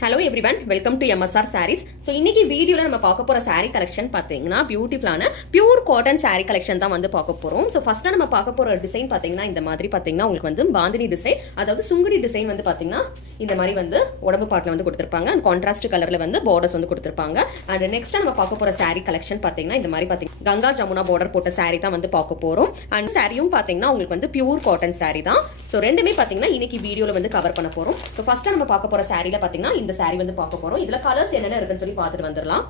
Hello everyone, welcome to MSR Sarees. So இன்னைக்கு வீடியோல நம்ம பார்க்க போற saree collection பாத்தீங்கன்னா பியூட்டிஃபுல்லான பியூர் காட்டன் saree collection தான் வந்து பார்க்க போறோம். So ஃபர்ஸ்ட் நம்ம பார்க்க போற டிசைன் பாத்தீங்கன்னா இந்த மாதிரி பாத்தீங்கன்னா உங்களுக்கு வந்து பாந்தினி டிசைன், அதாவது சுங்குடி டிசைன் வந்து பாத்தீங்கன்னா இந்த மாதிரி வந்து உடம்பு பார்ட்ல வந்து கொடுத்திருப்பாங்க. and கான்ட்ராஸ்ட் கலர்ல வந்து borders வந்து கொடுத்திருப்பாங்க. and next நம்ம பார்க்க போற saree collection பாத்தீங்கன்னா இந்த மாதிரி பாத்தீங்கன்னா கங்கா ஜமுனா border போட்ட saree தான் வந்து பார்க்க போறோம். and சாரியும் பாத்தீங்கன்னா உங்களுக்கு வந்து பியூர் காட்டன் saree தான். So ரெண்டுமே பாத்தீங்கன்னா இன்னைக்கு வீடியோல வந்து கவர் பண்ண போறோம். So ஃபர்ஸ்ட் நம்ம பார்க்க போற சாரில பாத்தீங்கன்னா இந்த saree வந்து பார்க்க போறோம். இதுல கலர்ஸ் என்னென்ன இருக்குன்னு சொல்லி பார்த்துட்டு வந்துடலாம்.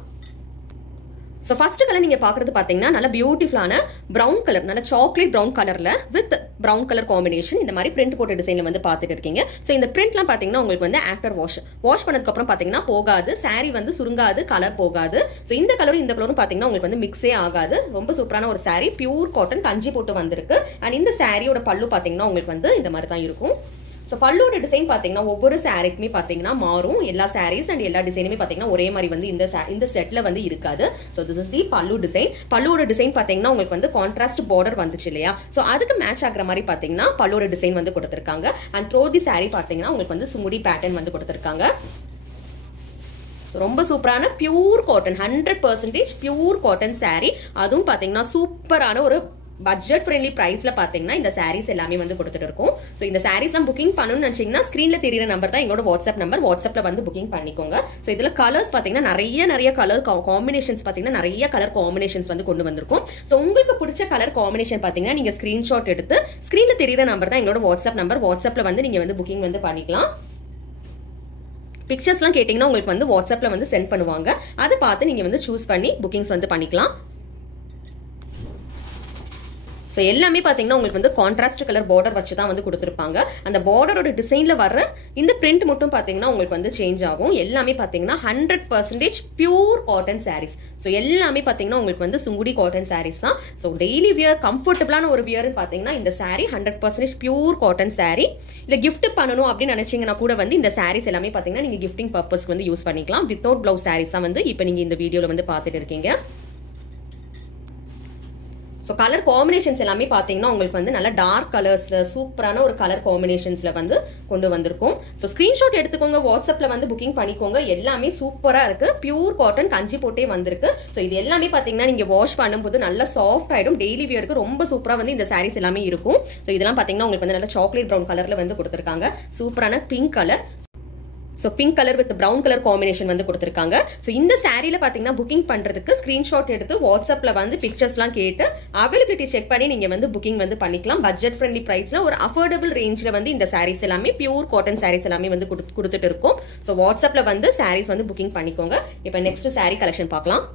சோ ஃபர்ஸ்ட் கலர் நீங்க பாக்குறது பாத்தீங்கன்னா நல்ல பியூட்டிஃபுல்லான பிரவுன் கலர், நல்ல சாக்லேட் பிரவுன் கலர்ல வித் பிரவுன் கலர் காம்பினேஷன் இந்த மாதிரி பிரிண்ட் போட்ட டிசைன்ல வந்து பார்த்துட்டு இருக்கீங்க. சோ இந்த பிரிண்ட்லாம் பாத்தீங்கன்னா உங்களுக்கு வந்து ஆஃப்டர் வாஷ் பண்ணதுக்கு அப்புறம் பாத்தீங்கன்னா போகாது, saree வந்து சுருங்காது, கலர் போகாது. சோ இந்த கலரும் இந்த கலரும் பாத்தீங்கன்னா உங்களுக்கு வந்து மிக்ஸே ஆகாது. ரொம்ப சூப்பரான ஒரு saree, பியூர் காட்டன் கஞ்சி போட்டு வந்திருக்கு. அண்ட் இந்த சாரியோட பல்லு பாத்தீங்கன்னா உங்களுக்கு வந்து இந்த மாதிரி தான் இருக்கும். சோ பல்லுவோட டிசைன் பாத்தீங்கன்னா ஒவ்வொரு சாரிக்குமே பாத்தீங்கன்னா மாறும். எல்லா சாரீஸ் அண்ட் எல்லா டிசைனுமே பாத்தீங்கன்னா ஒரே மாதிரி வந்து இந்த செட்ல வந்து இருக்காது. சோ திஸ் இஸ் தி பல்லு டிசைன். பல்லுவோட டிசைன் பாத்தீங்கன்னா உங்களுக்கு வந்து கான்ட்ராஸ்ட் பார்டர் வந்துச்சு இல்லையா, சோ அதுக்கு மேட்ச் ஆகுற மாதிரி பாத்தீங்கன்னா பல்லுவோட டிசைன் வந்து கொடுத்திருக்காங்க. அண்ட் த்ரோ தி சாரி பாத்தீங்கன்னா உங்களுக்கு வந்து சுங்குடி பேட்டர்ன் வந்து கொடுத்திருக்காங்க. ரொம்ப சூப்பரான pure cotton, 100% pure cotton sorry. அதுவும் பாத்தீங்கன்னா சூப்பரான ஒரு பட்ஜெட் ஃப்ரெண்ட்லி பிரைஸ்ல பாத்தீங்கன்னா இந்த சாரீஸ் எல்லாமே வந்து கொடுத்துட்டு இருக்கும். சோ இந்த சாரீஸ்லாம் புக்கிங் பண்ணணும்னு நினைச்சீங்கன்னா ஸ்கிரீன்ல தெரியுற நம்பர் தான் எங்களோட வாட்ஸ்அப் நம்பர். வாட்ஸ்அப்ல வந்து புக்கிங் பண்ணிக்கோங்க. சோ இதுல கலர்ஸ் பாத்தீங்கன்னா நிறைய கலர் காம்பினேஷன்ஸ் பாத்தீங்கன்னா நிறைய கலர் காம்பினேஷன்ஸ் வந்து கொண்டு வந்திருக்கும். சோ உங்களுக்கு பிடிச்ச கலர் காம்பினேஷன் பாத்தீங்கன்னா நீங்க ஸ்கிரீன்ஷாட் எடுத்து ஸ்கிரீன்ல தெரியுற நம்பர் தான் எங்களோட வாட்ஸ்அப் நம்பர். வாட்ஸ்அப்ல வந்து நீங்க வந்து புக்கிங் வந்து பண்ணிக்கலாம். பிக்சர்ஸ்லாம் கேட்டீங்கன்னா உங்களுக்கு வந்து வாட்ஸ்அப்ல வந்து சென்ட் பண்ணுவாங்க. அதை பார்த்து நீங்க வந்து சூஸ் பண்ணி புக்கிங்ஸ் வந்து பண்ணிக்கலாம். சோ எல்லாமே பாத்தீங்கன்னா உங்களுக்கு வந்து கான்ட்ராஸ்ட் கலர் பார்டர் வச்சு தான் வந்து கொடுத்திருப்பாங்க. அந்த பார்டரோட டிசைன்ல வர்ற இந்த பிரிண்ட் மட்டும் பாத்தீங்கன்னா உங்களுக்கு வந்து சேஞ்ச் ஆகும். எல்லாமே பாத்தீங்கன்னா 100% பியூர் காட்டன் சாரீஸ். சோ எல்லாமே பாத்தீங்கன்னா உங்களுக்கு வந்து சுங்குடி காட்டன் சாரீஸ் தான். சோ டெய்லி வியர் கம்ஃபர்டபிளான ஒரு வியர் பாத்தீங்கன்னா இந்த சாரி 100% பியூர் காட்டன் சாரி. இல்ல கிஃப்ட் பண்ணணும் அப்படின்னு நினைச்சீங்கன்னா கூட வந்து இந்த சாரீஸ் எல்லாமே பாத்தீங்கன்னா நீங்க கிஃப்டிங் பர்பஸ்க்கு வந்து யூஸ் பண்ணிக்கலாம். வித்தவுட் பிளவுஸ் சாரீஸ் தான் வந்து இப்போ நீங்க இந்த வீடியோல வந்து பார்த்துட்டு இருக்கீங்க. ஸோ கலர் காம்பினேஷன்ஸ் எல்லாமே பார்த்தீங்கன்னா உங்களுக்கு வந்து நல்ல டார்க் கலர்ஸ்ல சூப்பரான ஒரு கலர் காம்பினேஷன்ஸ்ல வந்து கொண்டு வந்திருக்கும். ஸோ ஸ்கிரீன்ஷாட் எடுத்துக்கோங்க, வாட்ஸ்அப்ல வந்து புக்கிங் பண்ணிக்கோங்க. எல்லாமே சூப்பரா இருக்கு, பியூர் காட்டன் கஞ்சி போட்டே வந்திருக்கு. ஸோ இது எல்லாமே பார்த்தீங்கன்னா நீங்க வாஷ் பண்ணும்போது நல்லா சாஃப்ட் ஆயிடும். டெய்லி வியருக்கு ரொம்ப சூப்பரா வந்து இந்த சாரீஸ் எல்லாமே இருக்கும். ஸோ இதெல்லாம் பார்த்தீங்கன்னா உங்களுக்கு வந்து நல்ல சாக்லேட் ப்ரௌன் கலர்ல வந்து கொடுத்துருக்காங்க. சூப்பரான pink colour, so pink colour with brown colour combination வந்து கொடுத்துருக்காங்க. ஸோ இந்த சாரியில பார்த்தீங்கன்னா புக்கிங் பண்றதுக்கு ஸ்கிரீன்ஷாட் எடுத்து வாட்ஸ்அப்ல வந்து பிக்சர்ஸ்லாம் கேட்டு அவைலபிலிட்டி செக் பண்ணி நீங்க வந்து புக்கிங் வந்து பண்ணிக்கலாம். பட்ஜெட் ஃப்ரெண்ட்லி பிரைஸ்ல ஒரு அஃபோர்டபுள் ரேஞ்சில் வந்து இந்த சாரீஸ் எல்லாமே பியூர் காட்டன் சாரீஸ் எல்லாமே வந்து கொடுத்துட்டு இருக்கும். ஸோ வாட்ஸ்அப்ல வந்து சாரீஸ் வந்து புக்கிங் பண்ணிக்கோங்க. இப்போ நெக்ஸ்ட் சாரீ கலெக்ஷன் பார்க்கலாம்.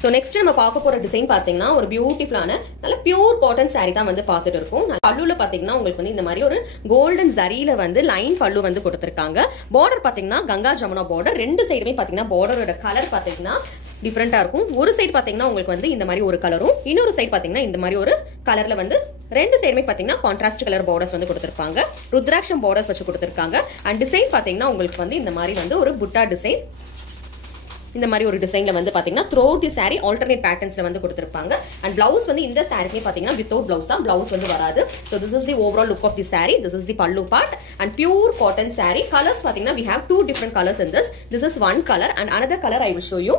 ஸோ நெக்ஸ்ட் நம்ம பார்க்க போற டிசைன் பார்த்தீங்கன்னா ஒரு பியூட்டிஃபுல்லான நல்ல பியூர் காட்டன் சாரி தான் வந்து பார்த்துட்டு இருக்கும். பல்லுல பார்த்தீங்கன்னா உங்களுக்கு வந்து இந்த மாதிரி ஒரு கோல்டன் ஜரியில வந்து லைன் பல்லு வந்து கொடுத்துருக்காங்க. பார்டர் பார்த்தீங்கன்னா கங்கா ஜமுனா பார்டர். ரெண்டு சைடுமே பார்த்தீங்கன்னா பார்டரோட கலர் பார்த்தீங்கன்னா டிஃப்ரெண்டா இருக்கும். ஒரு சைடு பார்த்தீங்கன்னா உங்களுக்கு வந்து இந்த மாதிரி ஒரு கலரும், இன்னொரு சைடு பார்த்தீங்கன்னா இந்த மாதிரி ஒரு கலர்ல வந்து ரெண்டு சைடுமே பார்த்தீங்கன்னா கான்ட்ராஸ்ட் கலர் பார்டர்ஸ் வந்து கொடுத்துருப்பாங்க. ருத்ராட்சம் பார்டர்ஸ் வச்சு கொடுத்துருக்காங்க. அண்ட் டிசைன் பார்த்தீங்கன்னா உங்களுக்கு வந்து இந்த மாதிரி வந்து ஒரு புட்டா டிசைன், இந்த மாதிரி ஒரு டிசைன்ல வந்து பாத்தீங்கன்னா த்ரோட் தி சாரி ஆல்டர்னேட் பேட்டர்ன்ஸ்ல வந்து கொடுத்திருப்பாங்க. அண்ட் பிளவுஸ் வந்து இந்த சாரிக்கே பாத்தீங்கன்னா வித்தவுட் பிளவுஸ் தான், பிளவுஸ் வந்து வராது. So this is the overall look of the sari. This is the pallu part and pure cotton sari. Colours பாத்தீங்கன்னா we have two different colors in this. This is one color and another color I will show you.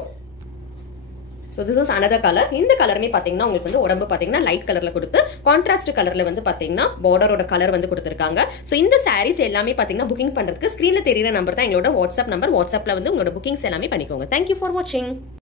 So this is another color. இந்த கலருமே பாத்தீங்கன்னா உங்களுக்கு வந்து உடம்பு பாத்தீங்கன்னா light கலர்ல கொடுத்து கான்ட்ராஸ்ட் கலர்ல வந்து பாத்தீங்கன்னா பார்டரோட கலர் வந்து கொடுத்திருக்காங்க. சோ இந்த சாரீஸ் எல்லாமே பாத்தீங்கன்னா புக்கிங் பண்றதுக்கு ஸ்கிரீன்ல தெரியுற நம்பர் தான் எங்களோட வாட்ஸ்அப் நம்பர். வாட்ஸ்அப்ல வந்து உங்களோட புக்கிங்ஸ் எல்லாமே பண்ணிக்கோங்க. Thank you for watching.